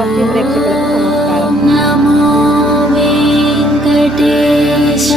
భక్తి ప్రేక్షకులకు నమస్కారం. నమో వెంకటేశ.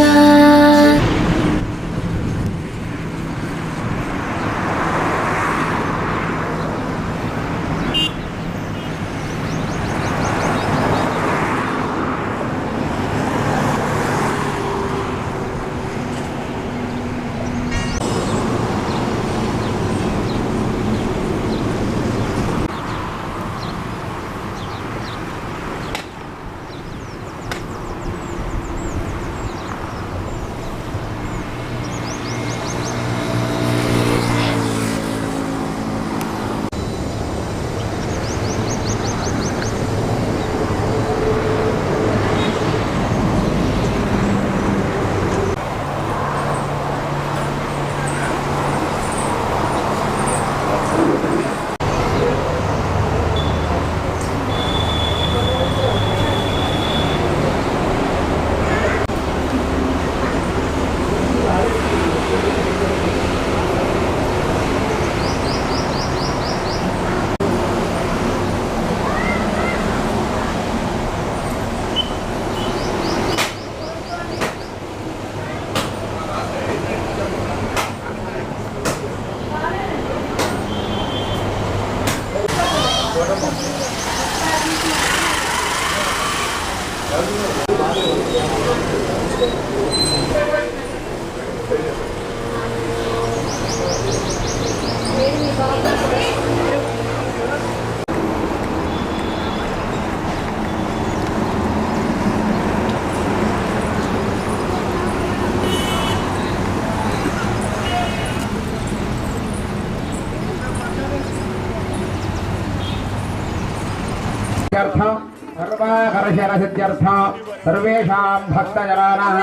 सर्वेषां भक्तजनानां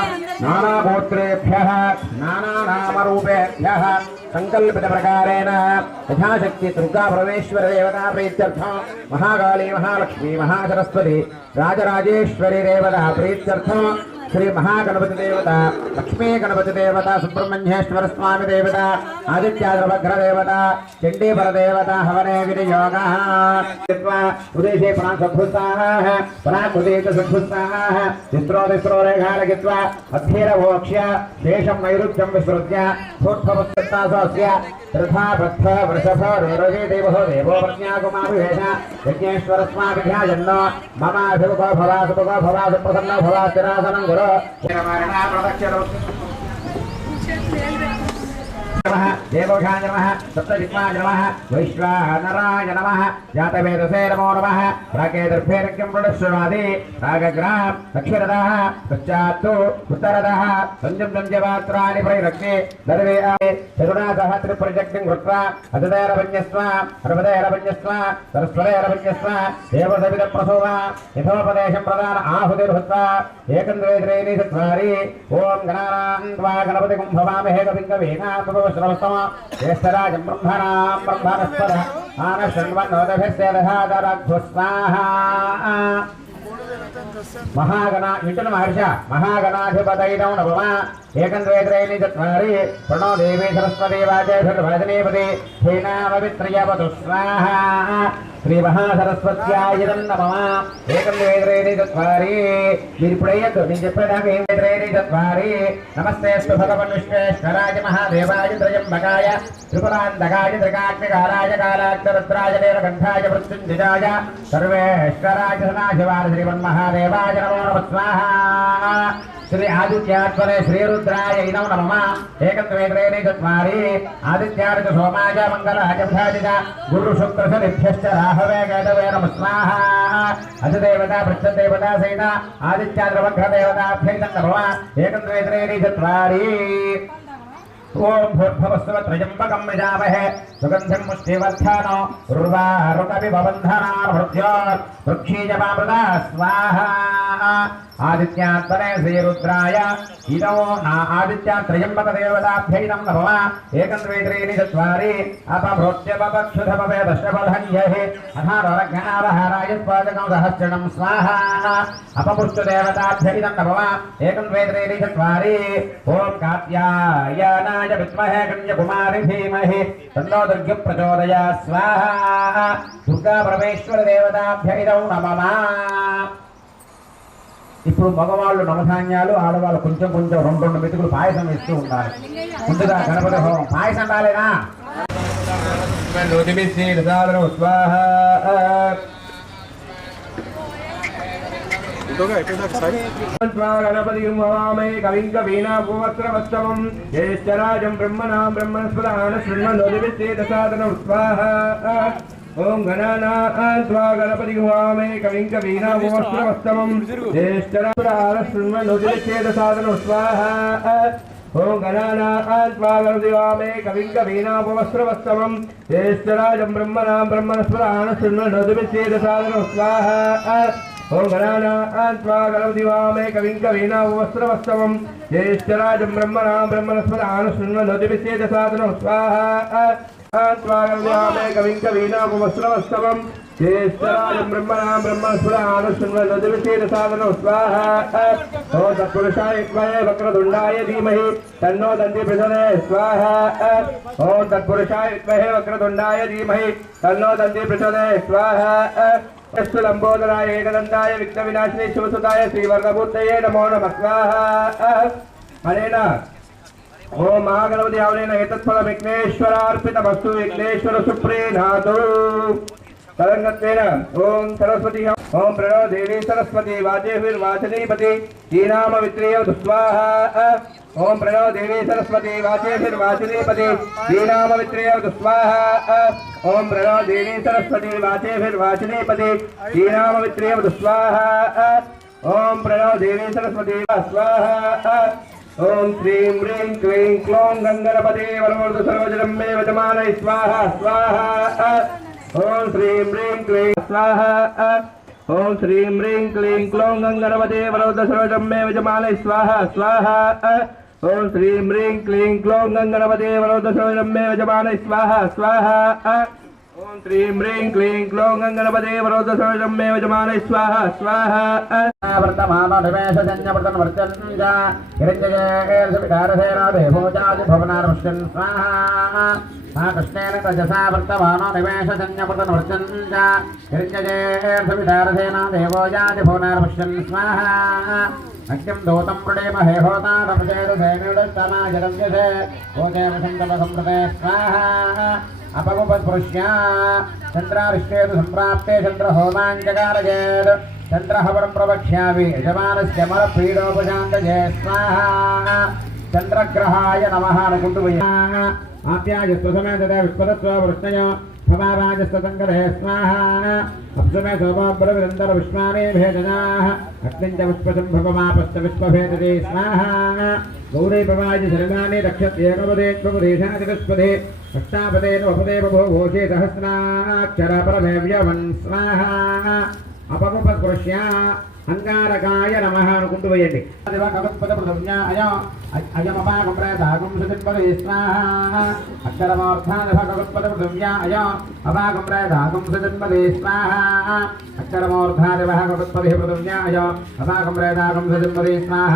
नानागोत्रेभ्यः नानानामरूपेभ्यः संकल्पितप्रकारेण यथाशक्ति दुर्गा परमेश्वर देवता प्रीत्यर्थं महाकाली महालक्ष्मी महासरस्वती राजराजेश्वरी देवता प्रीत्यर्थं श्री महागणपति देवता लक्ष्मी गणपति देवता सुब्रह्मण्येश्वर स्वामी देवता आदित्याद्रभद्र देवता चंडीपर देवता हवने विनियोगः उदेशे प्रासभुस्ताः प्राकृतेत सद्भुस्ताः तिस्रो रेखा लिखित्वा अध्येरवोक्ष्य शेषं नैऋत्यं विसृज्य भूत्भवत्तासस्य तथा भक्त वृषभ रोरगे देवो देवो प्रज्ञाकुमारुहेश यज्ञेश्वर स्वामी ध्यायन्नो मम अभिमुखो भवा सुमुखो भवा सुप्रसन्नो भवा स्थिरासनं गुरु देवोषाय नमः सप्तजिह्वाय नमः वैश्वानराय नमः जातवेदसे नमो नमः प्राकेतर्भ्यर्घ्यं प्रणश्रवादि रागग्राम दक्षिणतः पश्चात्तु उत्तरतः सञ्जं सञ्जपात्राणि परिरक्षे दर्वे चरुणासह त्रिप्रजक्तिं कृत्वा अतदेरपञ्जस्व सर्वदेरपञ्जस्व सरस्वदेरपञ्जस्व देवसविदप्रसोव यथोपदेशं प्रदान आहुतिर्भूत्वा एकं द्वे त्रीणि चत्वारि ॐ गणानां त्वा गणपतिं भवामहे कविं श्रवस्तमा ज्येष्ठराजं ब्रह्मणां ब्रह्मणस्पद आनशृण्वन्नोदभिस्यदधादरघ्वस्वाहा महागणा विष्णु महर्षि महागणाधिपतये नमः एकं द्वे त्रीणि चत्वारि प्रणो देवी सरस्वती वाचे षड्भजनेपदे हेनामवित्रयवतु स्वाहा श्री महासरस्वत्याय नमः एकं द्वे त्रीणि चत्वारि विप्रयतु निजपदागे त्रीणि चत्वारि नमस्तेस्तु भगवन् विश्वेश्वराय महादेवाय त्रयंबकाय त्रिपुरान्तकाय त्रिकाग्निकाराय कालाग्निरुद्राय नीलकण्ठाय मृत्युञ्जयाय सर्वेश्वराय सदाशिवाय श्रीमन्महादेवाय नमो नमः स्वाहा श्री आदित्यात्मने श्रीरुद्राय नमः एकं द्वे त्रीणि चत्वारि आदित्याय सोमाय मङ्गलाय बुधाय गुरु शुक्र शनिभ्यश्च राहवे केतवे नमः स्वाहा अधिदेवता पृच्छदेवता सहित आदित्याद्रवग्रह देवताभ्यै नमः एकं द्वे त्रीणि चत्वारि ओम भूर्भुवस्सुव त्र्यम्बकं मृजामहे सुगन्धिं पुष्टिवर्धनो उर्वारुकविबन्धनार्भृत्योर् वृक्षीजमामृता स्वाहा आदित्यात्मने श्रीरुद्राय इदो आदित्या त्र्यम्बक देवताभ्यै नमः एकं द्वे त्रीणि चत्वारि अपभृत्यपक्षुधपवे दशबलहन्यः अथारोरज्ञावहाराय स्वादकं सहस्रणं स्वाहा अपपुष्टु देवताभ्यै नमः एकं द्वे त्रीणि चत्वारि ओम कात्यायनाय विद्महे कन्याकुमारी धीमहि तन्नो దుర్గ ప్రచోదయ స్వాహ దుర్గా పరమేశ్వర దేవతాభ్యైదం నమః. ఇప్పుడు మగవాళ్ళు నవధాన్యాలు, ఆడవాళ్ళు కొంచెం కొంచెం 2 మెతుకులు పాయసం ఇస్తూ ఉండాలి. ముందుగా గణపతి హోమం పాయసం రాలేనా? స్వాహ గణపతి కవిం కవీనాభూవస్త్రవస్తవం జ్యేష్ఠరాజం బ్రహ్మణాం బ్రహ్మణస్పదాన శృణ్వన్నోదివిశ్చేదసాదనం స్వాహ. ఓం గణానాన్వా గణపతి హోమే కవిం కవీనాభూవస్త్రవస్తవం జ్యేష్ఠరాజం శృణ్వన్నోదివిశ్చేదసాదనం స్వాహ. ఓం గణానాన్వా గణపతి హోమే కవిం కవీనాభూవస్త్రవస్తవం జ్యేష్ఠరాజం బ్రహ్మణాం బ్రహ్మణస్పదాన శృణ్వన్నోదివిశ్చేదసాదనం స్వాహ. ఓం గణానాన్వా గణపతి హోమే కవిం కవీనాభూవస్త్రవస్తవం జ్యేష్ఠరాజం బ్రహ్మణాం బ్రహ్మణస్పదాన శృణ్వన్నోదివిశ్చేదసాదనం స్వాహ. కవిం కవీనాభూవస్త్రవస్తవం జ్యేష్ఠరాజం బ్రహ్మణాం బ్రహ్మణస్పదాన శృణ్వన్నోదివిశ్చేదసాదనం స్వాహ. ఓం తత్పురుషాయ విద్మహే వక్రతుండాయ ధీమహి తన్నో దంతి ప్రచోదయాత్ స్వాహ. ఓం తత్పురుషాయ విద్మహే వక్రతుండాయ ధీమహి తన్నో దంతి ప్రచోదయాత్ స్వాహ. అస్తు లంబోదరాయ ఏకదంతాయ విఘ్న వినాశినే శివసుతాయ శ్రీవర్ణమూర్తయే నమో నమః స్వాహ. అనేన ఓం మహాగణపతి ఆవనేన ఏతత్ఫల విఘ్నేశ్వరార్పితమస్తు విఘ్నేశ్వర సుప్రీణాతు. తరంగత్వేన ఓం సరస్వతి ఓం ప్రణో దేవీ సరస్వతి వాచేభిర్వాచనీపతి శ్రీనామ విత్రేయ స్వాహ. ఓం ప్రణో దేవీ సరస్వతి వాచేభిర్వాచనీపతి శ్రీనామ విత్రేయ స్వాహ. ఓం ప్రణో దేవీ సరస్వతి వాచేభిర్వాచనీపతి శ్రీనామ విత్రేయ స్వాహ. ఓం ప్రణో దేవీ సరస్వతి స్వాహ. ఓం శ్రీం హ్రీం క్లీం క్లోం గంగణపతే వరమూర్ధ సర్వజనం మే వజమానై స్వాహ స్వాహ. ఓం శ్రీం హ్రీం క్లీం స్వాహ. ఓం శ్రీం హ్రీం క్లీం క్లోం గంగణపతే వరమూర్ధ సర్వజనం మే వజమానై స్వాహ స్వాహ. ఓం శ్రీం హ్రీం క్లీం క్లోం గంగణపతే వరమూర్ధ సర్వజనం మే వజమానై స్వాహ స్వాహ. ఓం శ్రీం హ్రీం క్లీం క్లోం గంగణపతే వరమూర్ధ సర్వజనం మే వజమానై స్వాహ స్వాహ. వర్తమానోజన్యవర్తన్వర్తన్య హిరణ్యజేర్సవితారసేనాదేవోజాదిభవనార్ముష్యన్ స్వాహా. కృష్ణేన రజసా వర్తమానో నివేశజన్యవర్తన్వర్తన్య హిరణ్యజేర్సవితారసేనాదేవోజాదిభవనార్ముష్యన్ స్వాహా. అగ్నిం దూతం మృడేమహే హోతారమచేదసేనుడస్తమాజగమ్యసే ఓదేవసంకల్పసంప్రదే స్వాహా. అపగుపస్పృశ్య చంద్రారిష్టేతు సంప్రాప్తే చంద్రహోమాంజకారయేత్ చంద్రహవరం ప్రవక్ష్యామి యజమానస్య మర పీడోపశాంతయే స్వాహ. చంద్రగ్రహాయ నమః అనుకుంటూ ఆప్యాయ స్వసమేత విస్పదత్వ వృష్ణయో భవారాజస్తతంకరే స్వాహ. అప్సుమే సోమాబ్రవిరందర విశ్వానే భేదనాః అగ్నించ విశ్వసంభవమాపస్త విశ్వభేదతే స్వాహ. గౌరీ భవాజ శరణాని రక్షత్యేకపదే త్వముదేశాదికస్పదే అష్టాపదేన వపదే బభో ఘోషే సహస్రాక్షర పరమేవ్యవన్ స్వాహ. అపముపస్పృశ్య అంగారకాయ నమః అనుకుంటూ వేయండి. అయమపాగం సుతిపదే స్వాహ. అక్షరమోర్ధాదిభగవత్పదృథ్య అయం అపాగం ప్రేదాగం సుతిపదే స్వాహ. అక్షరమోర్ధాదిభగవత్పదే పృథివ్య అయం అపాగం ప్రేదాగం సుతిపదే స్వాహ.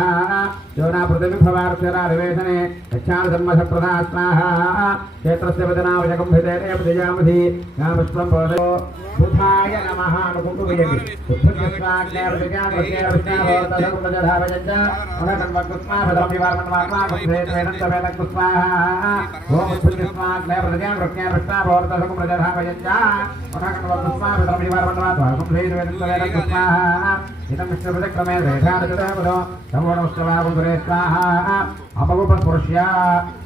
యోనా పృథివీ భవార్చరానివేశనే యక్షాణసమ్మస ప్రదా స్వాహ. క్షేత్రస్య వదనావశకం భిదేనే ప్రజామధి నామస్వం పోదో బుధాయ నమః అనుకుంటూ వేయండి. అపగుపస్పృశ్య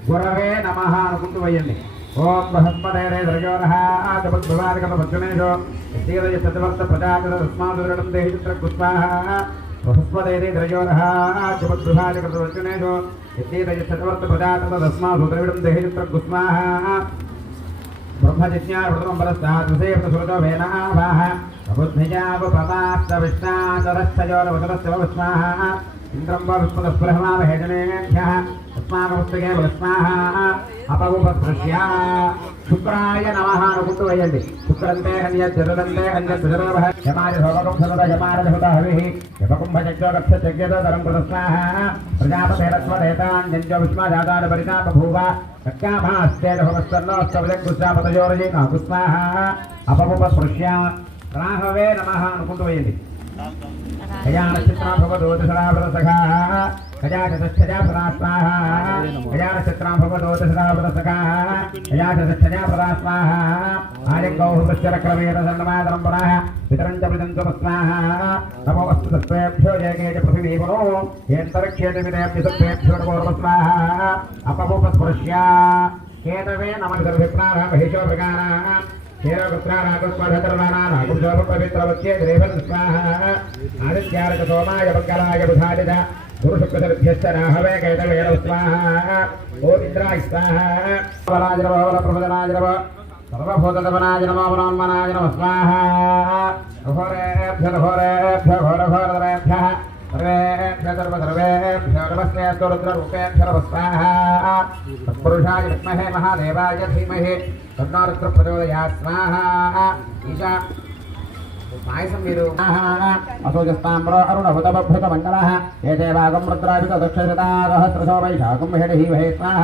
గురవే నమః అనుకుంటూ వేయండి. ఓం బృహస్పతేరే ద్రజోరః ఆదిపద్భువాదికపద్మేషు యతీరయ చతువర్త ప్రజాపతిరస్మాదురణం దేహి చిత్రకుస్వాహ. బృహస్పతేరే ద్రజోరః ఆదిపద్భువాదికపద్మేషు యతీరయ చతువర్త ప్రజాపతిరస్మాదురణం దేహి చిత్రకుస్వాహ. బ్రహ్మజిజ్ఞానృతంబరస్సాదృశేప్రసురతో వేనావాహ ప్రభుధ్నిజాపపాస్త విష్ణాచరస్థయోరవసరస్య స్వాహ. ఇంద్రం వా విష్ణుస్పృహమామహేజనేభ్యః పుష్పాగముస్తకే పుష్పాహ అపగుపస్పృశ్య శుక్రాయ నమః అనుకుంటూ వేయండి. శుక్రంతే హన్య జరుదంతే హన్య సుజరవ యమాయ భోగం సర్వద యమాయ హుత హవిః యపకుంభ చక్రగక్ష చక్రద తరం పురస్వాహ ప్రజాపతేరత్వదేతాన్యంజ విష్మాజాతాన పరితాప భూవ సత్యాభాస్తే భవస్తన్నోస్తవజగుస్సాపతయోరజే కాకుస్వాహ అపగుపస్పృశ్య రాహవే నమః అనుకుంటూ వేయండి. గజానచిత్రా భవదోదశరావృతసఖా గజాచతశ్చజాపదాస్వాహ గజానచిత్రా భవదోదశరావృతసఖా గజాచతశ్చజాపదాస్వాహ ఆలింగౌ హృదశ్చరక్రమేణ సన్నమాదరం పునః వితరంచ విదంచమస్వాహ నమో అస్తు సత్వేభ్యో జయకేజ పృథివీవనో యేంతరిక్షేతి విదేభ్య సత్వేభ్యో నమోర్వస్వాహ అపముపస్పృశ్య కేతవే నమః సర్వభిప్రాణ మహేశో ప్రకార పవిత్రవత్యే స్వాహ ఆదిత్యారక సోమాయ మంగళాయ బుధాయ గురుశుక్రభ్యశ్చ రాహవే కైతవేన స్వాహ ఓ ఇంద్రాయ స్వాహ వరాజనవ ప్రమదనాజనవ సర్వభూతదవనాయ నమో బ్రహ్మణాయ నమః స్వాహ ఘోరేభ్య ఘోరేభ్య ఘోరఘోరదరేభ్య సర్వేభ్య సర్వసర్వేభ్యో నమస్తే రుద్రరూపేభ్య నమః స్వాహ తత్పురుషాయ విద్మహే మహాదేవాయ ధీమహి తన్నో రుద్ర ప్రచోదయాత్ స్వాహ ఈశా పాయసం మీరు అసోజస్తామ్రో అరుణభుతభృత మండల ఏదేవాగం రుద్రాభిక దక్షిణాగహస్రశో వైశాఖం హేడహీమహే స్వాహ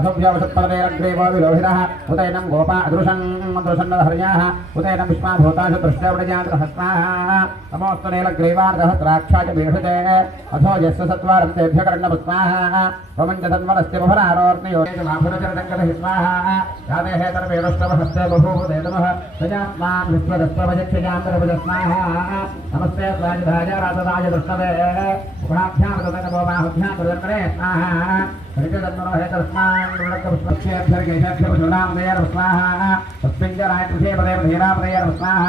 అసభ్యవసత్పదేరగ్రేవో విలోహిత ఉదయనం గోపా అదృశన్నహర్యాః ఉదయనం విశ్వాభూతాశు దృష్టవడజాతః స్వాహ నమోస్తు నీలగ్రీవార్ధహస్రాక్షాచ భీషతే అసోజస్య సత్వారం తేభ్యకర్ణమ స్వాహ ప్రపంచ సన్వరస్య బహురారోర్ణయోజమాభురచరణంగత స్వాహ యాదే హేతరవేదస్తవహస్తే బహూదేతమః సజాత్మాన్ విశ్వదస్వభజక్షజాం నమస్తే రాజధాజ రాజరాజ దృష్టవే గుణాభ్యాం తదనభోమాహభ్యాం తదన్మనే స్వాహ హరితదన్మనో హేతస్మాన్క్షేభ్యర్కేశాభ్యర్జునామదయర్ స్వాహ తస్మింజరాయ కృషేపదే ధీరాపదయర్ స్వాహ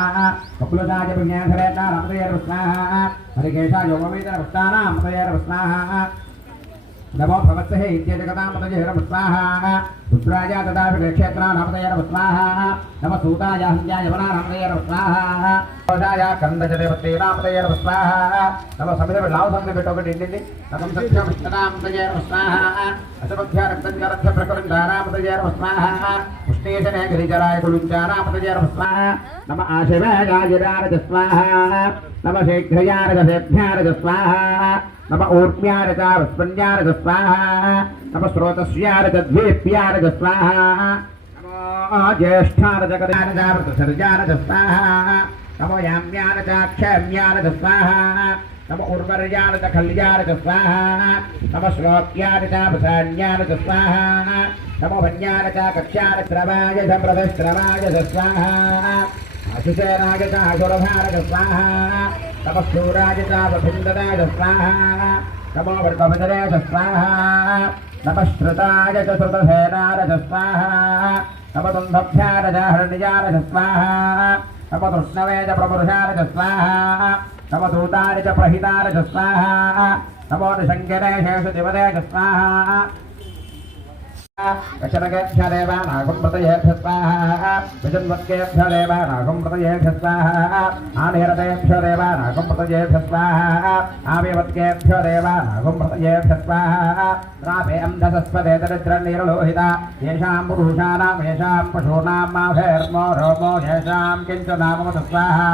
వకులదాజ విజ్ఞానధరేతారామదయర్ స్వాహ హరికేశాయ యోమవేదర వృత్తానామదయర్ స్వాహ नमो भवत्सहे इत्यजगतामतजहरम स्वाहा रुद्राय तदापि क्षेत्रानामतयरम स्वाहा नमः सूताय हन्याय वनानामतयरम स्वाहा ओजाय कंदजदेवतेनामतयरम स्वाहा नमः समिधे लाव समिधे बेटोके डिंडिंडि नमः सत्यम विष्णुनामतयरम स्वाहा असमध्य रक्तंजरथ प्रकरणानामतयरम स्वाहा पुष्टेशने गिरिजराय कुलुंचानामतयरम स्वाहा नमः आशिवाय स्वाहा नमः शीघ्रयारजसेभ्यारज स्वाहा नमः ऊर्म्यारज वस्पन्यारज स्वाहा नमः स्रोतस्यारज द्वीप्यारज स्वाहा नमः ज्येष्ठारज कदारज स्वाहा नमो याम्यारज क्षम्यारज स्वाहा नमः उर्वर्यारज खल्यारज स्वाहा नमः श्लोक्यारज भसान्यारज स्वाहा नमो वन्यारज कक्ष्यारज श्रवाय सम्प्रदश्रवाय स्वाहा अशुचेराय चाशुरभारज स्वाहा नमः शूराय चाभिन्ददाय स्वाहा नमो वर्गमदराय स्वाहा नमः श्रुताय च श्रुतसेनाय स्वाहा नमः तुन्धभ्याय हरण्याय स्वाहा नमः तृष्णवे च प्रपुरुषाय स्वाहा नमः दूताय च प्रहिताय स्वाहा नमो निशङ्करे शेषदिवदे स्वाहा दशनकेभ्य देवानागं प्रतयेभ्य स्वाहा विजन्वत्केभ्य देवानागं प्रतयेभ्य स्वाहा आनिरतेभ्य देवानागं प्रतयेभ्य स्वाहा आविवत्केभ्य देवानागं प्रतयेभ्य स्वाहा रामे अन्धसस्पदे दरिद्रनिर्लोहिता येषां पुरुषाणां येषां पशूनां माभेर्मो रोमो येषां किञ्चनामवत स्वाहा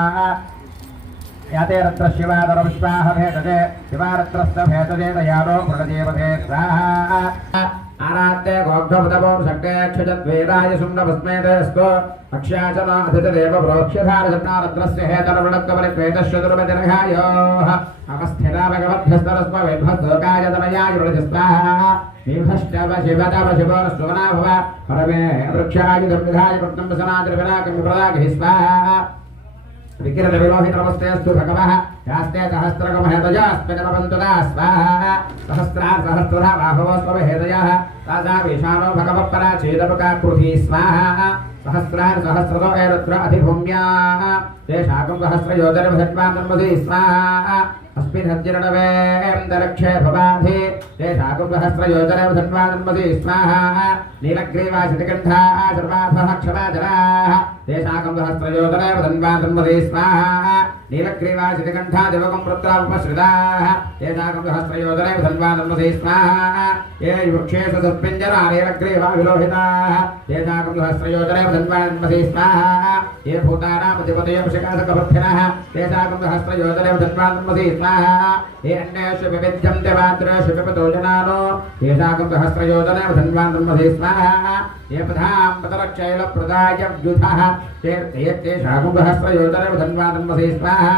याते रत्र शिवादर विश्वाह भेदते शिवारत्रस्य भेदते दयालो प्रणदेवते स्वाहा आराध्य गोग्धपदवो शक्ते क्षजद्वेदाय सुम्नभस्मेतेऽस्तु अक्ष्याचना अतिथिदेव प्रोक्ष्यधारजन्नारत्रस्य हेतरवृणक्तवरित्वेतश्चतुर्वतिर्घायोः अवस्थिता भगवद्भ्यस्तरस्मवेद्भस्तोकाय तनयाय वृजस्वाहा नीभश्चव शिवतव शिवोरस्तुवना भव परमे वृक्षाय दुर्निधाय कृत्नम्बसनाद्रिविनाकमिप्रदागहि स्वाहा विकिरण विलोहित नमस्तेस्तु भगवः यास्ते सहस्रकमहेतजास्पजनवन्तुदा स्वाहा सहस्रात् सहस्रधा बाहवस्वहेतयः तासा विशानो भगवत्परा चेदपकाकृति स्वाहा सहस्रात् सहस्रतो एरुद्र अधिभूम्याः ते शाकं सहस्रयोजनभद्वान् नमसि स्वाहा अस्मिन् हर्जिरणवेन्दरक्षे भवाधि तेषाकुम्भहस्रयोजने धन्वानन्मसि स्वाहा नीलग्रीवाशितिकण्ठा सर्वाभः क्षमाजराः तेषाकुम्भहस्रयोजने धन्वानन्मसि स्वाहा नीलग्रीवाशितिकण्ठा दिवकं पुत्रापश्रिताः तेषाकुम्भहस्रयोजने धन्वानन्मसि स्वाहा ये वृक्षेषु सस्मिञ्जना नीलग्रीवा विलोहिताः तेषाकुम्भहस्रयोजने धन्वानन्मसि स्वाहा ये भूतानामधिपतयभिषकासकभर्थिनः तेषाकुम्भहस्रयोजने धन्वानन्मसि स्वाहा ये अन्येषु विविध्यन्ते पात्रेषु पिबतो जनानो तेषाकुम्भहस्रयोजने धन्वानन्मसि स्वाहा ये पधां पतरक्षैलप्रदाय व्युधः तेषाकुम्भहस्रयोजने धन्वानन्मसि स्वाहा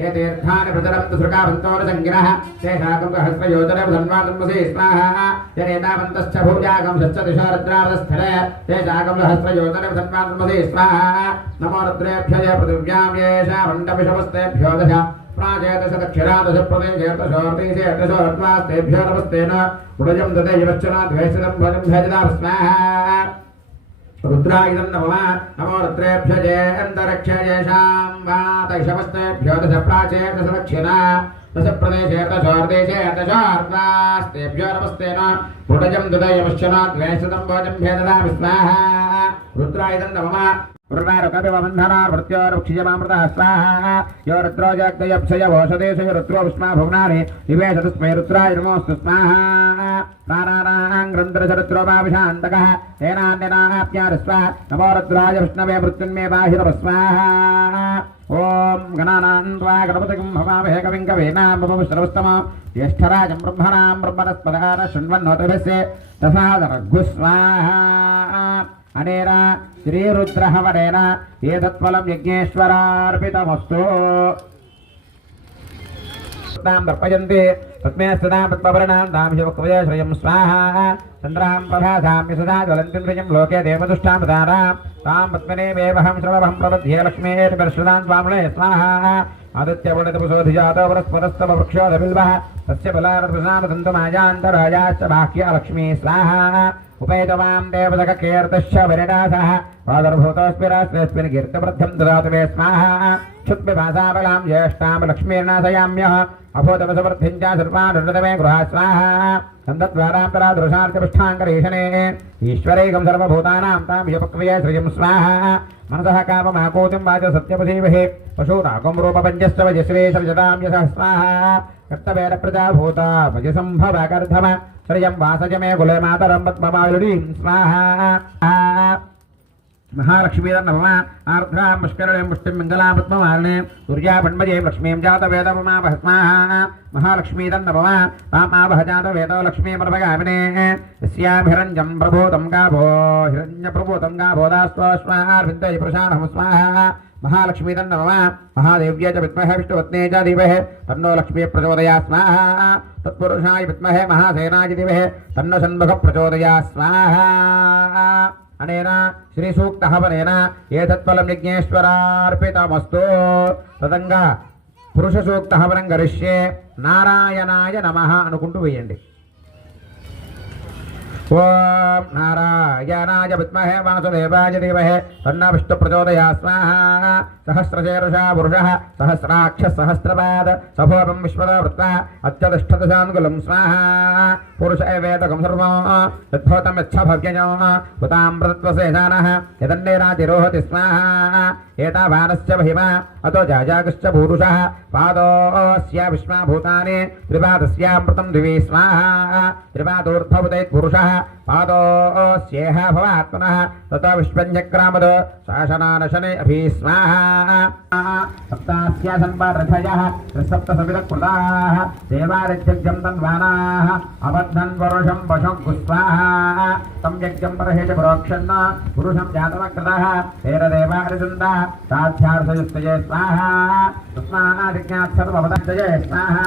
ये तीर्थानि प्रचरन्तु सृगावन्तोरसङ्गिनः तेषाकुम्भहस्रयोजने धन्वानन्मसि स्वाहा ये एतावन्तश्च भुजागंश्च दिशारद्रावतस्थले तेषाकुम्भहस्रयोजने धन्वानन्मसि स्वाहा नमो रुद्रेभ्यः पृथिव्यां येषा मण्डविषवस्तेभ्यो दश प्राचेतस दक्षिणादश प्रदेशेर्दशोर्तीशेर्दशोर्द्वास्तेभ्यो नमस्तेन उडजं ददैवश्चनाद्वैश्चिदं भजं भेजदां स्वाहा रुद्रायुधं नमः नमो रुद्रेभ्यजेऽन्तरिक्षयेषां वातैषवस्तेभ्यो दश प्राचेतस दक्षिणा दश प्रदेशेर्दशोर्तीशेर्दशोर्द्वास्तेभ्यो नमस्तेन उडजं ददैवश्चनाद्वैश्चिदं भजं भेजदां स्वाहा रुद्रायुधं नमः वृत्योरुक्षिजमामृतः स्वाहा यो रुद्रो जगदयप्सयवोषदेशय रुद्रो विष्मा भुवनानि निवेशतस्मै रुद्राय नमोऽस्तु स्वाहा तारानाङ्ग्रन्थरसरुद्रो भाविषान्तकः तेनान्यनाप्यारुस्वा नमो रुद्राय विष्णवे मृत्युन्मे बाहिरव स्वाहा ॐ गणानान्त्वा गणपतिं भवामहे कविं कवीनामुपविश्रवस्तमो ज्येष्ठराजं ब्रह्मणां ब्रह्मणस्पदान शृण्वन्नोतभिस्य तथादरघु स्वाहा अनेन श्रीरुद्रहवनेन एतत्फलं यज्ञेश्वरार्पितमस्तु दर्पयन्ति तस्मै सदा पद्मवर्णां तां शिवकवये श्रियं स्वाहा चन्द्रां प्रभासां सदा ज्वलन्तीं श्रियं लोके देवदुष्टां तारां तां पद्मनेवेवहं श्रवहं प्रबध्ये लक्ष्मीर्वर्षदां स्वामिने स्वाहा आदित्यपुणितपुषोधिजातो वरस्पतस्तववृक्षोधबिल्वः तस्य बलारप्रसादन्तमाजान्तराजाश्च बाह्य लक्ष्मी स्वाहा उपैतवां देवदककीर्तिश्च वरिणासः प्रादुर्भूतोऽस्मि राष्ट्रेऽस्मिन् कीर्तिवृद्धिं ददातु मे स्वाहा क्षुत्पिपासाबलां ज्येष्ठां लक्ष्मीर्नाशयाम्यः अभूतवसवृद्धिं च सर्वानुदमे गृहा स्वाहा सन्दद्वारान्तरादृशार्चपृष्ठाङ्करीशने ईश्वरैकं सर्वभूतानां तां विपक्रिये श्रियं स्वाहा मनसः काममाकूतिं वाच सत्यपशीविः पशूराकं रूपपञ्चश्च वजश्री सविजतां यशः स्वाहा कर्तवेदप्रजाभूता भजसम्भवकर्धम श्रियं वासज मे कुले मातरं पद्ममालिनीं स्वाहा महालक्ष्मी नमः आर्द्रां पुष्करणीं पुष्टिं मङ्गलां पद्ममालिनीं दुर्यापण्मजीं लक्ष्मीं जातवेदपमावह स्वाहा महालक्ष्मी नमः तामावह जातवेदो लक्ष्मीमर्भगामिने यस्यां हिरण्यं प्रभूतं गाभो हिरण्यप्रभूतं गाभो दास्त्वश्वाहार्विन्दय प्रशाणं स्वाहा महालक्ष्मी नमः महादेव्यै च विद्महे विष्णुपत्न्यै च धीमहि तन्नो लक्ष्मी प्रचोदयात् स्वाहा तत्पुरुषाय विद्महे महासेनाय धीमहि तन्नो षण्मुखः प्रचोदयात् स्वाहा अनेन श्रीसूक्तहवनेन एतत्फलं यज्ञेश्वरार्पितमस्तु तदङ्गा पुरुषसूक्तहवनं करिष्ये नारायणाय नमः अनुకుంటూ వేయండి ओम नारायणाय विद्महे वासुदेवाय धीमहि तन्नो विष्णुः प्रचोदयात् स्वाहा सहस्रशीर्षः पुरुषः सहस्राक्षः सहस्रपाद सभोपं विश्ववृत्तः अत्यतिष्ठदशानुकुलं स्वाहा पुरुष एवेदकं सर्वं यद्भूतं यच्छ भव्यजो हुतामृतत्वसेनानः यदन्नेरातिरोहति स्वाहा एतावानस्य महिमा अतो जाजागश्च पूरुषः पादोऽस्य विश्वभूतानि त्रिपादस्यामृतं दिवि स्वाहा त्रिपादोर्धभूतैः पुरुषः पादोऽस्येह भवात्मनः ततो विश्वञ्जग्रामद शासनानशने अभि स्वाहा सप्तास्या संपारथयः सप्तसविदकृताः देवारित्यज्ञं तन्वानाः अबद्धन् पुरुषं पशुं स्वाहा तं यज्ञं परहेच प्रोक्षन् पुरुषं जातमकृतः हेरदेवारिदुन्दः साध्यार्थयुक्तये स्वाहा तस्मादिज्ञात् सर्वपदञ्जये स्वाहा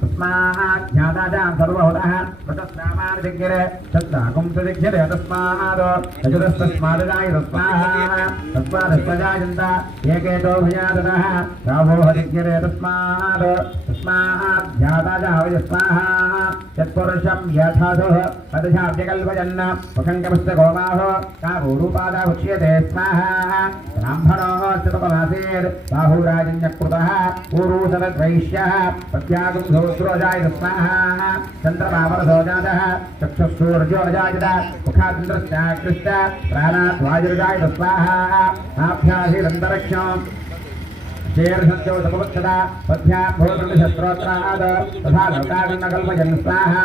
तस्माज्ञाताजां सर्वहुतः वचस्नामादिग्गिरे तस्माकुंसदिग्गिरे तस्माद् यजुदस्तस्मादिजाय स्वाहा तस्मादस्मजायन्त एकेतो भयादतः रावो हरिग्गिरे तस्माद् तस्माज्ञाताजाय स्वाहा यत्पुरुषं यथासुः पदशाब्दकल्पजन् मुखङ्कमस्य गोमाहो कापूरूपादा उच्यते स्वाहा ब्राह्मणोः चतुर्मासेर् बाहुराजन्यकृतः ऊरुसरद्वैश्यः पद्यागुं सहस्रोजाय स्वाहा चन्द्रमापरसोजातः चक्षुःसूर्योजायत मुखादिन्द्रश्चाकृष्ट प्राणाद्वायुर्जाय स्वाहा आभ्यासिरन्तरिक्षम् शेरसत्यो समुपक्षता पथ्याभूतशस्त्रोत्राद तथा लोकागण्डकल्पजन् स्वाहा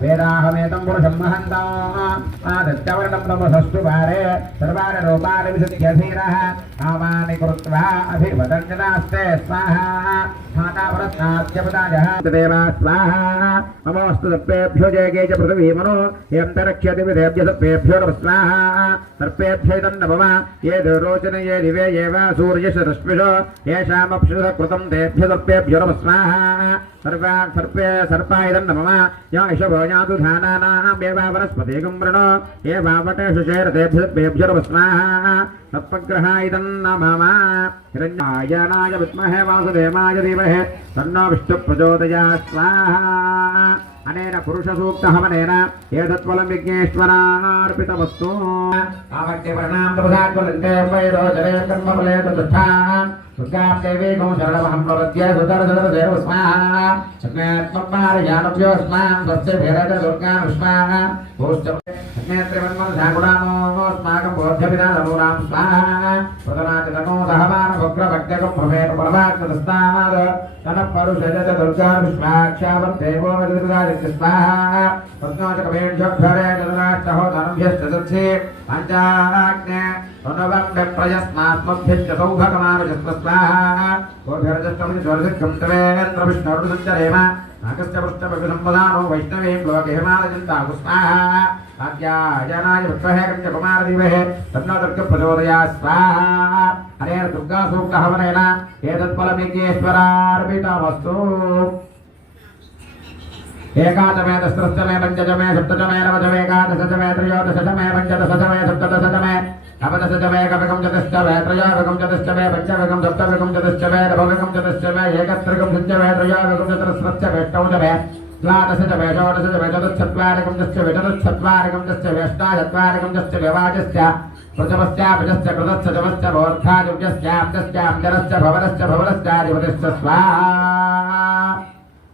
वेदाहमेतं पुरुषं महन्तम् आदित्यवर्णं नमसस्तु पारे सर्वाणि रूपाणि विशुद्ध्यधीरः कामानि कृत्वा अभिवदन्यतास्ते स्वाहा मातापरस्नात्यपदाजः देवा स्वाहा नमोऽस्तु सर्पेभ्यो जयगे च पृथिवी मनो यन्तरिक्ष्यति विधेभ्य सर्पेभ्यो नमः स्वाहा सर्पेभ्यो तन्नमः ये दुरोचन ये दिवे ये वा सूर्यस्य रश्मिषो येषामप्सुः कृतं तेभ्य सर्पेभ्यो नमः स्वाहा सर्पाय तन्नमः या इषभो यातु धानानां ये वा वनस्पतिगं वृणो ये वा वटेषु शेरतेभ्य सर्पेभ्यो नमः स्वाहा सर्पग्रहाय तन्नमः हिरण्यायनाय विद्महे वासुदेवाय धीमहि तन्नो विष्णुः प्रचोदयात् स्वाहा अनेन पुरुषसूक्तहवनेन एतत्फलं विघ्नेश्वरार्पितमस्तु कामक्यवर्णां तपसात्वलन्ते वैरोचरे कर्मफले तदुत्थान् दुर्गां देवी शरणमहं प्रपद्ये सुतरसुतरदेव स्वाहा शक्नेत्मपारयानभ्यो स्मां स्वस्य भेरज दुर्गां स्वाहा नेत्रिमन्मनसागुणामोऽस्माकं बोध्यपितानमूनां स्वाहा प्रदनातितनो दहमानभुग्रभक्त्यकं भवेन परमात्मदस्तात् तनः परुषजत दुर्गा विश्वाक्षावर्देवो मधुरादित्य स्वाहा प्रज्ञोचकमेभ्योऽभ्यरे चतुराष्टहो धनुभ्यश्च दत्से पञ्चाग्ने प्रयस्मात्मभ्यश्च सौभगमानुजस्व स्वाहा गोभ्यर्जष्टमि स्वर्गं तवेन्द्रविष्णुर्दुश्चरेम नागस्य पृष्ठपविसम्पदानो वैष्णवे लोके हिमालयन्ताहु स्वाहा आद्यायनाय विद्महे कन्याकुमारधीमहि तन्नो दुर्गः प्रचोदयात् स्वाहा अनेन दुर्गासूक्तहवनेन एतत्फलं यज्ञेश्वरार्पितमस्तु एकादशमे दशरथमे पञ्चदशमे सप्तदशमे नवदशमे एकादशदशमे त्रयोदशदशमे पञ्चदशदशमे सप्तदशदशमे नवदशदशमे एकविकं चतुष्टमे त्रयोविकं चतुष्टमे पञ्चविकं सप्तविकं चतुष्टमे नवविकं चतुष्टमे एकत्रिकं सप्तमे त्रयोविकं चतुस्रश्चमे अष्टौदशमे द्वादशदशमे षोडशदशमे चतुश्चत्वारिकं चतुश्चमे चतुश्चत्वारिकं चतुश्चमे अष्टाचत्वारिकं चतुश्चमे वाचश्च प्रजपश्चापजश्च कृतश्च जपश्च भोर्थादिव्यश्चाप्तश्चाप्तरश्च भवनश्च स्वाहा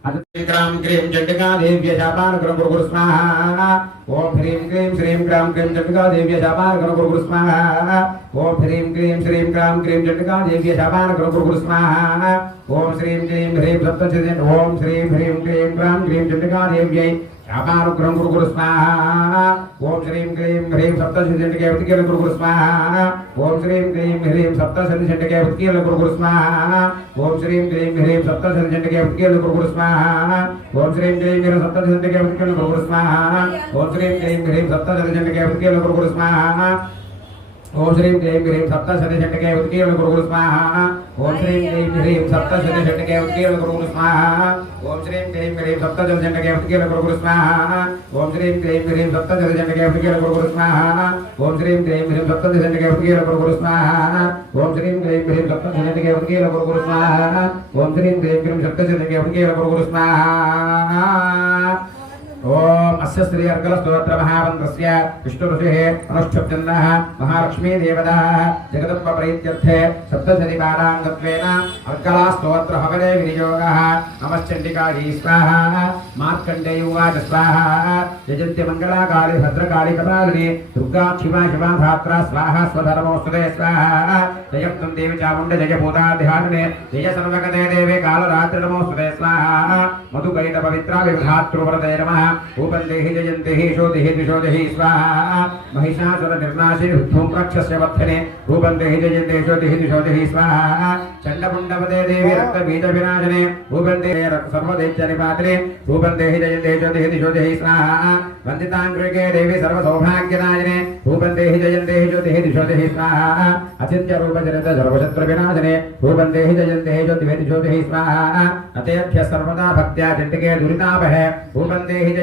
क्रां क्रीं चण्डिका देव्यै शापानुग्रहं कुरु गुरु स्वाहा ओम ह्रीं क्रीं श्रीं क्रां क्रीं चण्डिका देव्यै शापानुग्रहं कुरु गुरु स्वाहा ओम ह्रीं क्रीं श्रीं क्रां क्रीं चण्डिका देव्यै शापानुग्रहं कुरु गुरु स्वाहा ओम श्रीं क्रीं ह्रीं सप्तशतीं ओम श्रीं ह्रीं क्रीं क्रां क्रीं चण्डिका देव्यै शापानुग्रहं कुरु गुरु स्वाहा ओम श्रीं क्रीं ह्रीं सप्तशतीचण्डिके उत्कीर्णं कुरु गुरु स्वाहा ओम श्रीं क्रीं ह्रीं सप्तशतीचण्डिके उत्कीर्णं कुरु गुरु स्वाहा ओम श्रीं क्रीं ह्रीं सप्तशतीचण्डिके उत्कीर्णं कुरु गुरु स्वाहा ओम श्रीं क्रीं ह्रीं सप्तशतीचण्डिके उत्कीर्णं कुरु गुरु स्वाहा ओम श्रीं क्रीं ह्रीं सप्तशतीचण्डिके उत्कीर्णं कुरु गुरु स्वाहा ओम श्रीं क्लीं ह्रीं सप्तशतीचण्डिके उत्कीर्णं कुरु गुरु स्वाहा ओम श्रीं क्लीं ह्रीं सप्तशतीचण्डिके उत्कीर्णं कुरु गुरु स्वाहा ओम श्रीं क्लीं ह्रीं सप्तशतीचण्डिके उत्कीर्णं कुरु गुरु स्वाहा ओम श्रीं क्लीं ह्रीं सप्तशतीचण्डिके उत्कीर्णं कुरु गुरु स्वाहा ओम श्रीं क्लीं ह्रीं सप्तशतीचण्डिके उत्कीर्णं कुरु गुरु स्वाहा ओम श्रीं क्लीं ह्रीं सप्तशतीचण्डिके उत्कीर्णं कुरु गुरु स्वाहा ओम श्रीं क्लीं ह्रीं सप्तशतीचण्डिके उत्कीर्णं कुरु गुरु स्वाहा ओम अस्य श्री अर्गल स्तोत्र महामन्त्रस्य विष्णु ऋषिः अनुष्ठुप्चन्द्रः महालक्ष्मी देवता जगदम्ब प्रीत्यर्थे सप्तशती पादाङ्गत्वेन अर्गला स्तोत्र हवने विनियोगः नमश्चण्डिकायै स्वाहा मार्कण्डेय उवाच स्वाहा यजन्ति मङ्गलाकाली भद्रकाली कपालिनी दुर्गा शिवा शिवा धात्रा स्वाहा स्वधर्मोस्तुते स्वाहा जयक्तं देवी चामुण्ड जय भूताधिहारिणे जय सर्वगते देवे कालरात्रि नमोस्तुते स्वाहा मधुकैट पवित्रा विभातृव्रते नमः उपन्देहि जयन्तेहि शोधिहि द्विशोधिहि स्वाहा महिषासुर निर्नाशिनि हुद्धुं रक्षस्य वत्थने रूपन्देहि जयन्ते शोधिहि द्विशोधिहि स्वाहा चण्डमुण्डपदे देवी रक्तबीज विनाशने रूपन्देहि सर्वदैत्य निपातने रूपन्देहि जयन्ते शोधिहि द्विशोधिहि स्वाहा वन्दिताङ्कृके देवी सर्वसौभाग्यदायिने रूपन्देहि जयन्ते शोधिहि द्विशोधिहि स्वाहा अचिन्त्य रूपजनित सर्वशत्रु विनाशने रूपन्देहि जयन्ते शोधिहि द्विशोधिहि स्वाहा अतेभ्य सर्वदा भक्त्या चण्डिके दुरितापहे रूपन्देहि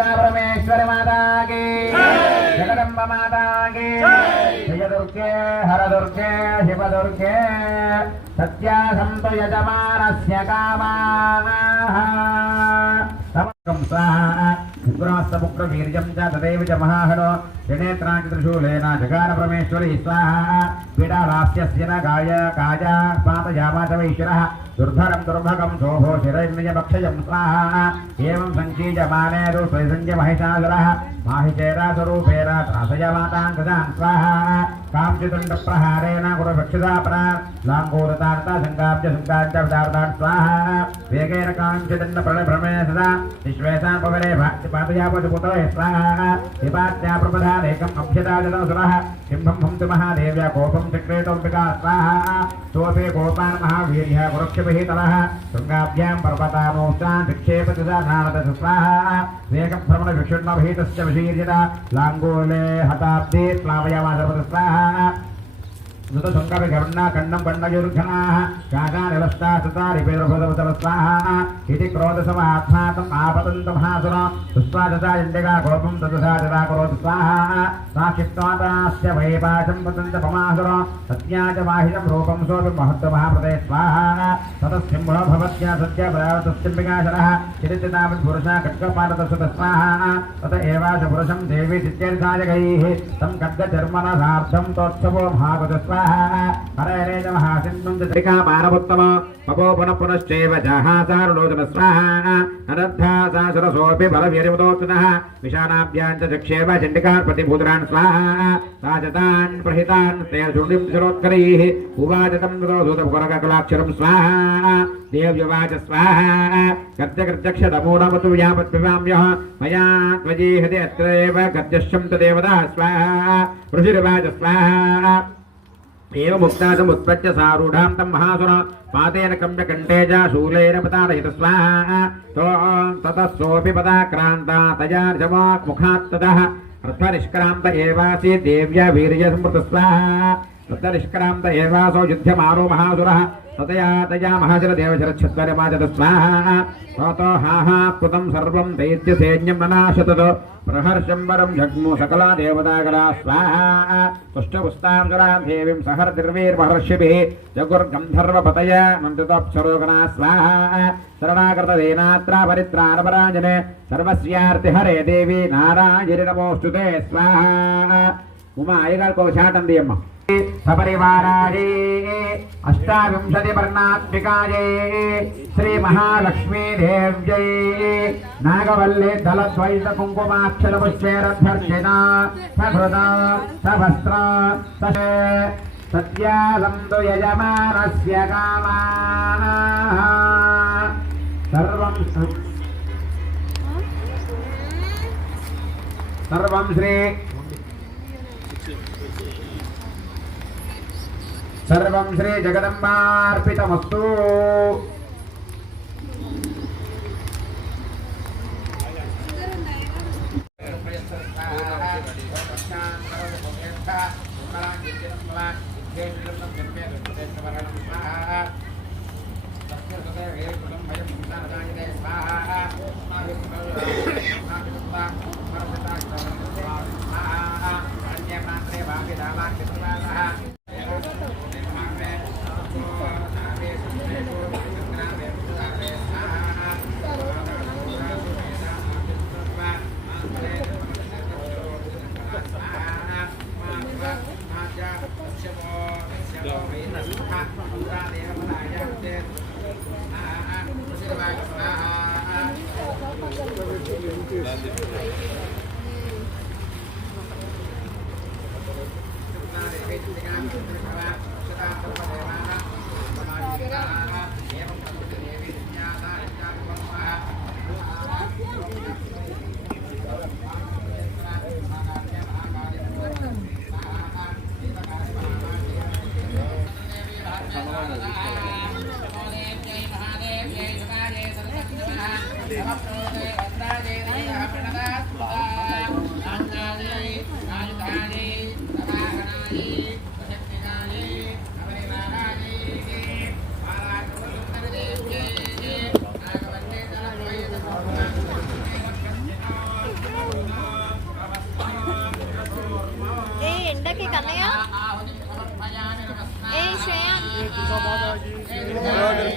दुर्गा परमेश्वरी माता की जगदम्बा माता की जय दुर्गे हर दुर्गे शिव दुर्गे सत्या संतो यजमानस्य कामाः शुक्रमस्तमुग्रवीर्यं च तदेव च महाहनो त्रिनेत्रां च त्रिशूलेन जगान परमेश्वरी स्वाहा पीडालास्यस्य न काया पातयामा च वैश्वरः दुर्धरं दुर्भगं शोभो शिरैर्निजभक्षयं स्वाहा एवं सञ्चीयमाने दुःसंजय महिषासुरः माहिचेरासुरूपेण त्रासयमातां कृतां स्वाहा कांचिदण्डप्रहारेण गुरुभक्षितापरा लाङ्गूरतान्ता सङ्गाब्ज सङ्गाञ्च विदारतान् स्वाहा वेगेन काञ्चिदण्डप्रणभ्रमे सदा विश्वेशां पवने पातयापशुपुतो स्वाहा विपात्या प्रपधानेकम् अभ्यदाजनसुरः सिंहं हंतु महादेव्या कोपं चक्रेतोऽम्बिका स्वाहा सोऽपि कोपान् महावीर्यः गुरुक्षभिः तलः शृङ्गाभ्यां पर्वतानोष्टान् विक्षेपति सा नारदस स्वाहा वेगभ्रमणविक्षुण्णभीतस्य विशीर्यता लाङ्गूले हताब्दे प्लावयामासर्वत स्वाहा सुतशङ्करगर्णा कण्डं कण्डयुर्घनाः शाखानिलस्ता सुतारिपेदभूतवतव स्वाहा इति क्रोधसमात्मातम् आपतन्तमहासुर सुस्वादता इण्डिका कोपं तदसा जरा करोतु स्वाहा साक्षित्वादास्य वैपाचं पतन्तपमासुर सत्या च वाहितं रूपं सोऽपि महत्त्वमहाप्रदे स्वाहा ततस्सिंहो भवत्या सत्या प्रयातस्सिम्बिकाशरः चिरितावत्पुरुषा खड्गपादतसुत स्वाहा तत एवाश पुरुषं देवी चित्यर्थाजगैः तं खड्गचर्मणा सार्धं तोत्सवो महागत स्वाहा हरे महासिन्धुं जटिका मानवोत्तम पपो पुनः पुनश्चैव जहासारुलोचन स्वाहा अनद्धा सा सरसोऽपि बलवीर्यमुदोत्तनः विशानाभ्यां च चक्षेव चण्डिकान् प्रतिभूतरान् स्वाहा राजतान् प्रहितान् तेन शून्यं शिरोत्करैः उवाच तं दूतपुरकलाक्षरं स्वाहा देव्युवाच स्वाहा कर्जकृत्यक्षतमूढमतु यावत्पिबाम्यः मया त्वजीहति अत्रैव कर्जश्यं तदेवतः स्वाहा ऋषिर्वाच स्वाहा एव मुक्तासमुत्पत्य सारूढां तं महासुर पातेन कम्यकण्ठे च शूलेन पताडयित स्वाहा ततः सोऽपि पदाक्रान्ता तया मुखात् ततः अर्थनिष्क्रान्त एवासि देव्या वीर्यसम्पृत स्वाहा तत्तनिष्क्रान्त एवासो युध्यमानो महासुरः ततया तया महाशरदेवशरच्छत्वरमाचत स्वाहा ततो हाहा कृतं सर्वं दैत्यसैन्यं ननाशतत् प्रहर्षं वरं जग्मु सकला देवतागणा स्वाहा तुष्टपुस्तां सुरां देवीं सहर्दिर्वीर्महर्षिभिः जगुर्गन्धर्वपतय नन्दितोऽप्सरोगणा स्वाहा शरणागतदेनात्रा परित्राणपराजने सर्वस्यार्तिहरे देवी नारायणि नमोऽस्तुते स्वाहा उमा अय्यगार को शाटन दियम्मा सपरिवाराये अष्टाविंशतिवर्णात्मिकाये श्री महालक्ष्मी देव्यै नागवल्ली दलद्वैत कुङ्कुमाक्षरपुष्पैरभ्यर्चिता सभृता सभस्रा सत्यासन्तु यजमानस्य कामाः सर्वं श्री जगदम्बार्पितमस्तु।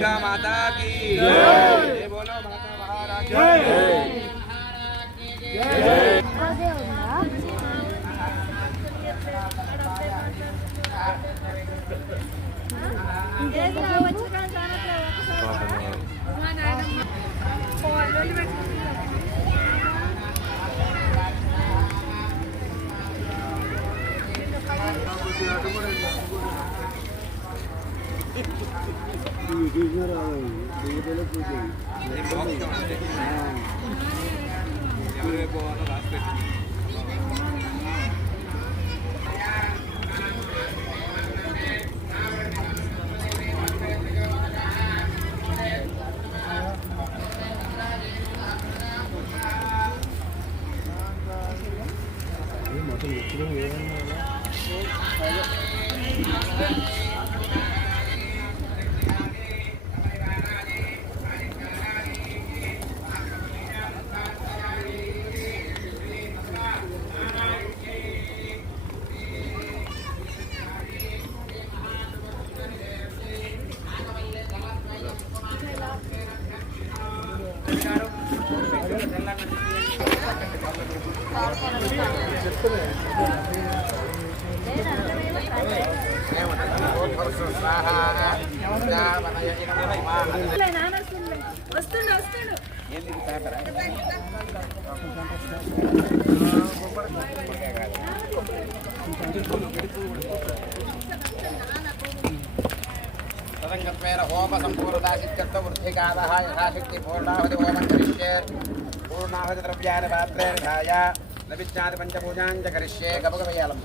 दुर्गा माता की जय। बोलो माता महाराज जय। होम संपूर्णदासित्यर्थ वृद्धिकादः यथाशक्ति पूर्णाहुति होमं करिष्ये पूर्णाहुति द्रव्यानि पात्रे निधाय नविच्चादि पंचपूजां च करिष्ये गपगवयालम्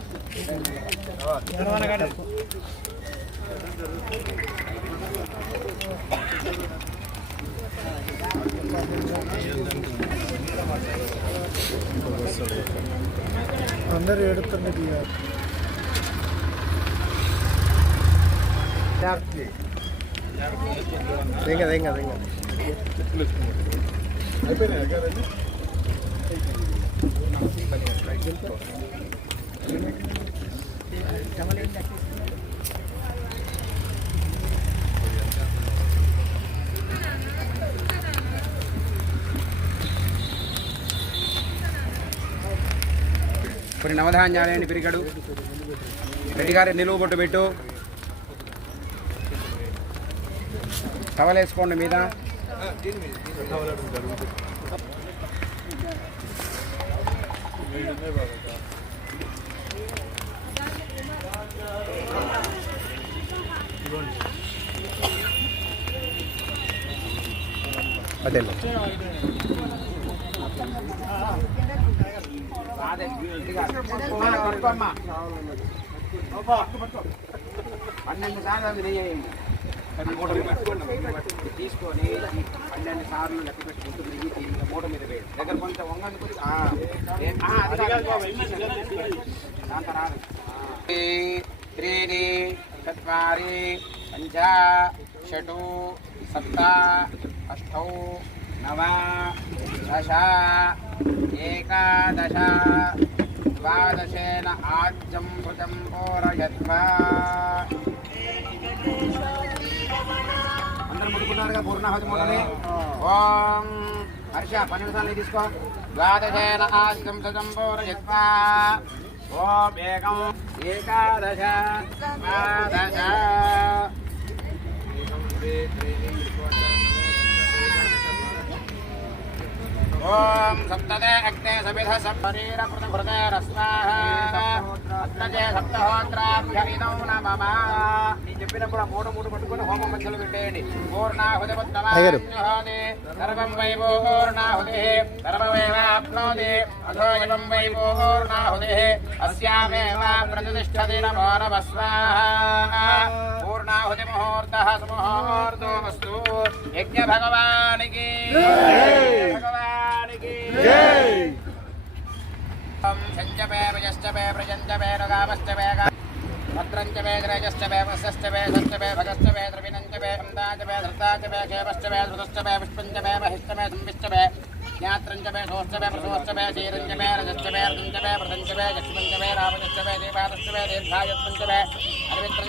అందరూ ఏడుతున్నది కొన్ని నవధాన్యాలేండి పిరికడు రెడ్డి గారి నిలువు బొట్టు పెట్టు టవలేసుకోండి మీద అదే పన్నెండు సార్లు నెయ్యేయండి తీసుకొని 12 సార్లు లెక్క పెట్టుకుంటుంది నెయ్యి మూట మీద వేయండి దగ్గర కొంచెం వంగని त्रीणि चत्वारि पञ्च षट् सप्त अष्ट नव दश एकादश द्वादशेन आज्यं भुजं पूरयत्वा అందరూ ముడుకున్నారుగా పూర్ణాహుతి మూటని ఓం హర్ష 12 సార్లు తీసుకో ద్వాదశేన ఆజ్యం భుజం పూరయత్వా ఓం ఏకం ఏకాదశ ద్వాదశ ఓం సప్తదే అగ్నే సవిధ సపరీర కృతకృతే రస్వాహ అష్టజే సప్తహోత్రాభ్యరిదౌ నమః నీ చెప్పినప్పుడు ఆ మూడు పట్టుకొని హోమం మధ్యలో పెట్టేయండి పూర్ణాహుతి ఉత్తమాహుతి సర్వం వై పూర్ణాహుతి సర్వమేవాప్నోతి అథోయం వై పూర్ణాహుతి అస్యామేవ ప్రతిష్టతి నమో నమః స్వాహ పూర్ణాహుతి ముహూర్తః సుముహూర్తో వస్తు యజ్ఞ భగవానికి संचपे प्रजश्चपे प्रजंचपे रगामश्चपे भद्रंचपे ग्रजश्चपे वस्यश्चपे सश्चपे भगश्चपे द्रविणंचपे अमदाचपे धृताचपे खेपश्चपे धृतश्चपे पुष्पंचपे महिश्चपे संविश्चपे ज्ञात्रंचपे सोश्चपे प्रसोश्चपे धीरंचपे रजश्चपे अर्धंचपे प्रदंचपे जक्षपंचपे रामचश्चपे दीपादश्चपे दीर्घायत्पंचपे अरविंद्र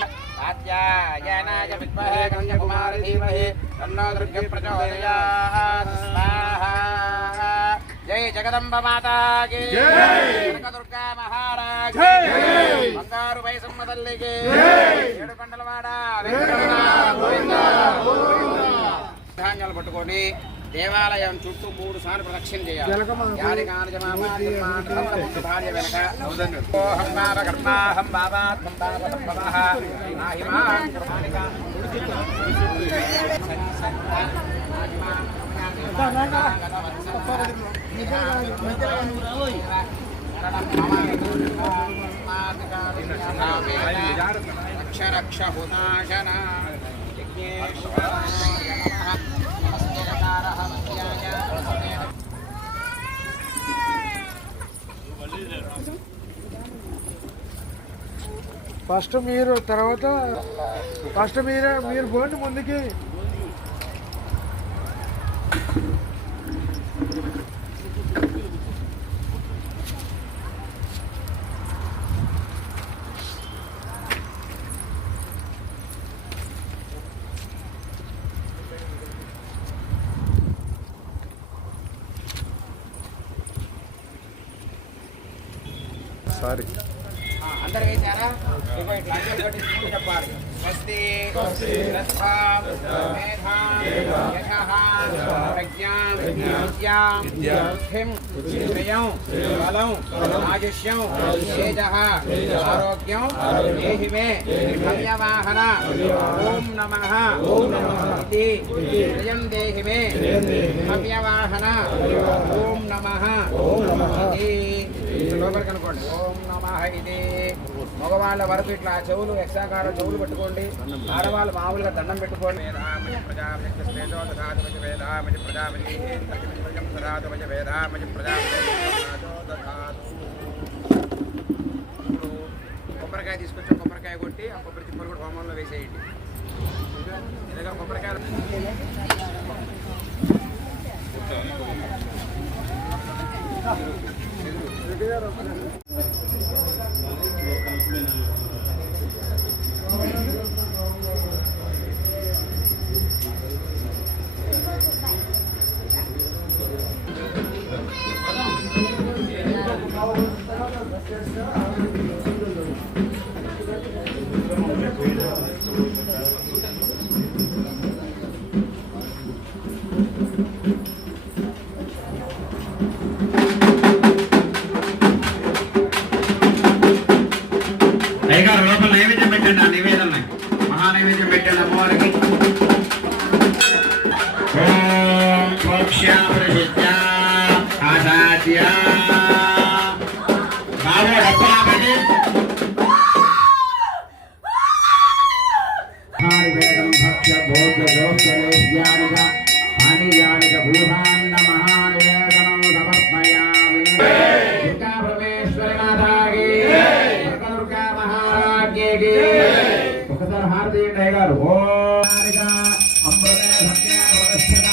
आद्यायनाय विद्महे कन्याकुमारी धीमहि तन्नो दुर्गे प्रचोदयात् स्वाहा जय जगदम्ब माता की जय दुर्गा महाराज की जय बंगारू वैसम्म तल्ली की जय ఏడుకొండలవాడ గోవింద గోవింద ధాన్యాలు పట్టుకొని దేవాలయం చుట్టూ 3 సార్లు ప్రదక్షిణ చేయాలి. యాది భార్య వెనక ఓహం బాబ కర్మాహం బాబాత్మం బాబః నాహిమాం కర్మానిక రక్ష రక్ష హునాశన ఫస్ట్ మీరు తర్వాత ఫస్ట్ మీరు పోండి ముందుకి. సారీ అందరూ వేసారా? ఇగో ఇట్లా అంజలి పట్టించుకుంటూ చెప్పాలి. స్వస్తి రస్వాం మేధాం యశః ప్రజ్ఞాం విద్యాం బుద్ధిం శ్రియం బలం ఆయుష్యం తేజః ఆరోగ్యం దేహి మే భవ్యవాహన ఓం నమః ఇది శ్రియం దేహి మే భవ్యవాహన ఓం నమః ఇది లోపలికి అనుకోండి. ఓం నమః ఇది మగవాళ్ళ వరకు ఇట్లా చెవులు ఎక్సాకారం చెవులు పెట్టుకోండి. ఆడవాళ్ళు మామూలుగా దండం పెట్టుకోండి. కొబ్బరికాయ తీసుకొచ్చి కొబ్బరికాయ కొట్టి ఆ కొబ్బరి చిప్పలు కూడా హోమంలో వేసేయండి. మీ దగ్గర కొబ్బరికాయ అయ్యగారు లోపల నైవేద్యం పెట్టండి. ఆ నివేదన మహానైవేద్యం పెట్టండి అమ్మవారికి. ఓం మోక్షామృత ఆసాద్య బాబు డబ్బులాపండి. మహానివేదం భక్ష్య భోజ్య దోష్యలేహ్యానిక హానియానిక భూతాన్న మహానివేదనం సమర్పయామి. దుర్గా పరమేశ్వరి మాతాకి దుర్గా మహారాజ్ఞకి ఒకసారి హారతి గారు. ఓం అమృత సత్య ప్రదర్శన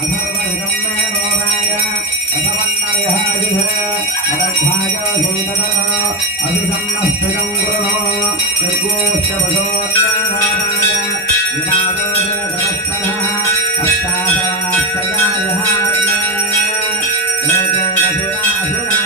అథర్వహితం మే నోరాయ అథవన్న విహాజిధ అదధ్వాయ సూతకర అభిసన్నస్థితం గురు నిర్గోష్ఠ భజోన్మాయ వినాదో దేవస్తన అష్టాదస్తయాయ హార్మే ఏకే కసురాసురా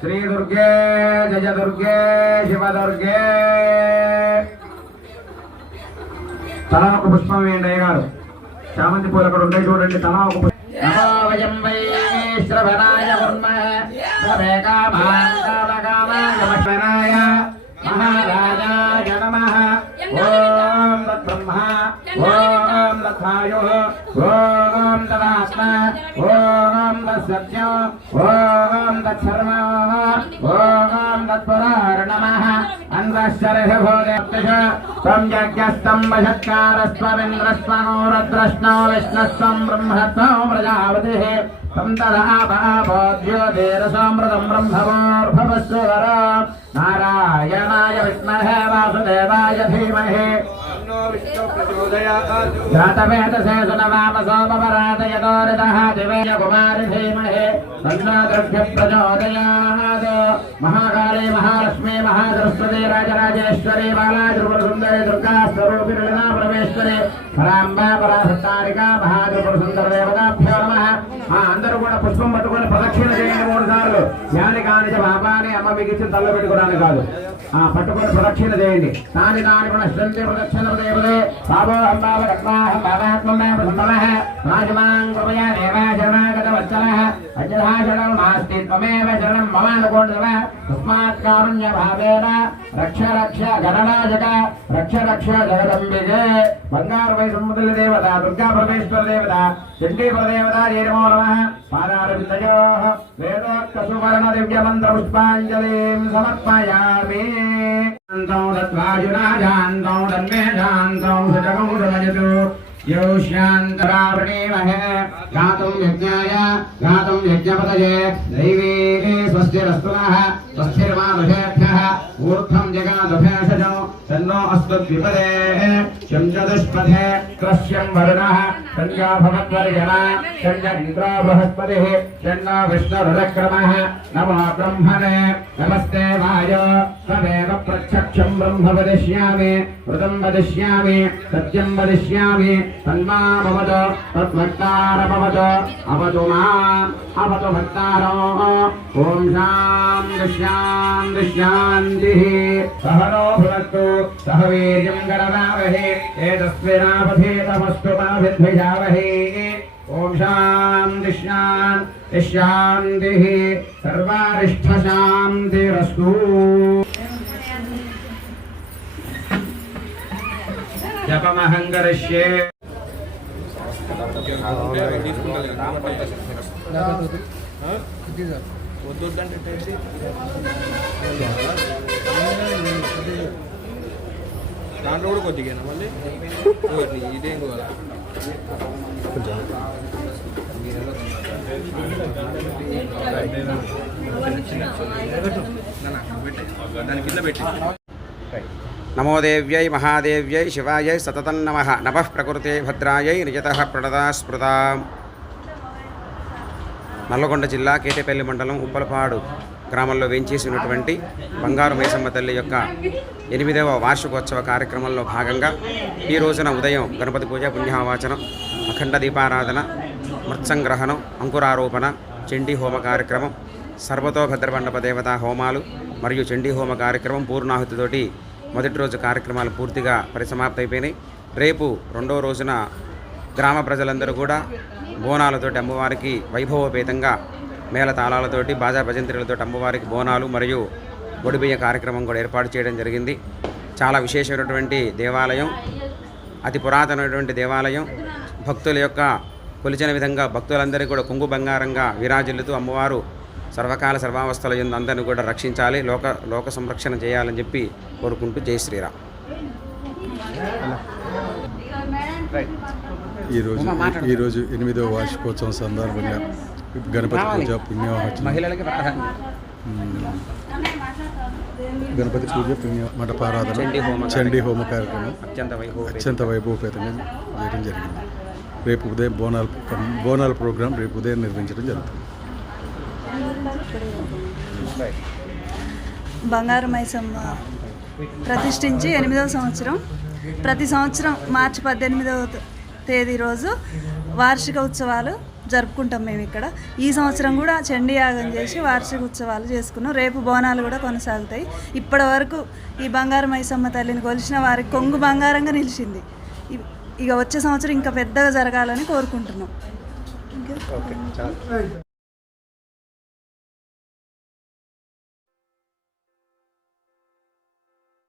శ్రీ దుర్గే జయ దుర్గే శివ దుర్గే. తలా ఒక పుష్పం వేయండి అయ్యగారు. చామంతి పూలు అక్కడ ఉంటాయి చూడండి. తలా ఒక పుష్పం. నమోవయం వై శ్రవణాయ మహారాజాయ నమః. ఓం తద్బ్రహ్మ ఓం తద్వాయు ఓం తదాత్మ ఓం తత్సత్యం ఓం తత్సర్వ ఓం తత్పురార నమః. త్వం యజ్ఞస్తం వశత్కారస్త్వమింద్రస్త్వనో రుద్రస్నో విష్ణుస్త్వం బ్రహ్మత్వం ప్రజాపతిః తం తదాప జ్యోతిరసమృతం బ్రహ్మవోర్భవస్వర నారాయణ जातवेदसे सुनवामसोमवरातयतोरितः दिवेय कुमारि धीमहि तन्नो द्रव्य प्रचोदयात् महाकाली महालक्ष्मी महासरस्वती राजराजेश्वरी बाला त्रिपुरसुन्दरी दुर्गा स्वरूपिणी ललिता परमेश्वरी పరాంబా పరాసత్తారిక మహాత్రిపుర సుందర దేవతాభ్యో నమః. అందరూ కూడా పుష్పం పట్టుకొని ప్రదక్షిణ చేయండి 3 సార్లు. యాని కాని పాపాన్ని అమ్మ మీకు ఇచ్చిన తల్ల పెట్టుకోవడానికి కాదు, పట్టుకొని ప్రదక్షిణ చేయండి. తాని తాని పునశ్చంతి ప్రదక్షిణ దేవతే బాబో అంబావ రత్నాహం బాబాత్మమే ప్రసన్నః రాజమాం కృపయా దేవా శరణాగత వత్సలః అజహా శరణం నాస్తి త్వమేవ శరణం మమ అనుకోండివ తస్మాత్ కారుణ్య భావేన రక్ష రక్ష గణనాజక రక్ష రక్ష జగదంబికే. బంగారు సముద్ర దేవత దుర్గా పరమేశ్వర దేవత చండీ పరదేవత నమో నమః. పాదారవిందయోః వేదోక్త సువర్ణ దివ్య మంత్ర పుష్పాంజలిం సమర్పయామి. శాంతం తద్వాజురాజాంతం తన్మేషాంతం సుజగం సుమజతు యో శాంతరావృణీమహే. గాతుం యజ్ఞాయ గాతుం యజ్ఞపతయే దైవీ స్వస్తిరస్తు నః స్వస్తిర్మానుషేభ్యః ఊర్ధ్వం జగాదుభేషజం తన్నో అస్తు ద్విపదే శం చతుష్పథే త్రస్యం వరుణః సంజా భవద్వర్యమ సంజ ఇంద్రో బృహస్పతిః షణ్ణో విష్ణురురక్రమః నమో బ్రహ్మణే నమస్తే వాయో త్వమేవ ప్రత్యక్షం బ్రహ్మ వదిష్యామి వృతం వదిష్యామి సత్యం వదిష్యామి తన్మామవతు తద్భక్తారమవతు అవతు మాం అవతు భక్తారో. ఓం శాంతి శాంతి శాంతిః. సహనో భునక్తు సహ వీర్యం కరవావహై తేజస్వినావధీతమస్తు మా విద్విషావహై. ఓం శాంతి శాంతి శాంతిః. సర్వారిష్ట శాంతిరస్తు. జపమహం కరిష్యే. దాంట్లో కూడా కొద్దిగా మళ్ళీ ఇదేం కూడా దాని కింద పెట్టి. నమో దేవ్యై మహాదేవ్యై శివాయై సతతం నమః. నమః ప్రకృతే భద్రాయై నిజతః ప్రణతా స్మృతా. నల్లగొండ జిల్లా కేటేపల్లి మండలం ఉప్పలపాడు గ్రామంలో వేంచేసి ఉన్నటువంటి బంగారు మైసమ్మ తల్లి యొక్క 8వ వార్షికోత్సవ కార్యక్రమంలో భాగంగా ఈ రోజున ఉదయం గణపతి పూజ, పుణ్యావాచనం, అఖండ దీపారాధన, మృత్సంగ్రహణం, అంకురారోపణ, చండీ హోమ కార్యక్రమం, సర్వతో భద్రమండప దేవతా హోమాలు మరియు చండీ హోమ కార్యక్రమం పూర్ణాహుతితోటి మొదటి రోజు కార్యక్రమాలు పూర్తిగా పరిసమాప్తమైపోయినాయి. రేపు 2వ రోజున గ్రామ ప్రజలందరూ కూడా బోనాలతోటి అమ్మవారికి వైభవోపేతంగా మేళతాళాలతోటి బాజా భజంత్రులతో అమ్మవారికి బోనాలు మరియు ఒడిబియ్య కార్యక్రమం కూడా ఏర్పాటు చేయడం జరిగింది. చాలా విశేషమైనటువంటి దేవాలయం, అతి పురాతనమైనటువంటి దేవాలయం. భక్తుల యొక్క కొలిచిన విధంగా భక్తులందరికీ కూడా కొంగు బంగారంగా విరాజిల్లుతూ అమ్మవారు సర్వకాల సర్వావస్థల యందు అందరినీ కూడా రక్షించాలి, లోక సంరక్షణ చేయాలని చెప్పి కోరుకుంటూ జై శ్రీరామ్. ఈరోజు 8వ వార్షికోత్సవం సందర్భంగా గణపతి పూజ, పుణ్యవాచనం, గణపతి పూజ, మండపారాధన, చండీ హోమ కార్యక్రమం అత్యంత వైభవపేతంగా చేయడం జరిగింది. రేపు ఉదయం బోనాల ప్రోగ్రాం రేపు ఉదయం నిర్వహించడం జరుగుతుంది. బంగారు మైసమ్మ ప్రతిష్ఠించి 8వ సంవత్సరం. ప్రతి సంవత్సరం మార్చి 18వ తేదీ రోజు వార్షిక ఉత్సవాలు జరుపుకుంటాం మేము ఇక్కడ. ఈ సంవత్సరం కూడా చండీ యాగం చేసి వార్షిక ఉత్సవాలు చేసుకున్నాం. రేపు బోనాలు కూడా కొనసాగుతాయి. ఇప్పటి వరకు ఈ బంగారు మైసమ్మ తల్లిని కొలిచిన వారికి కొంగు బంగారంగా నిలిచింది. ఇక వచ్చే సంవత్సరం ఇంకా పెద్దగా జరగాలని కోరుకుంటున్నాం.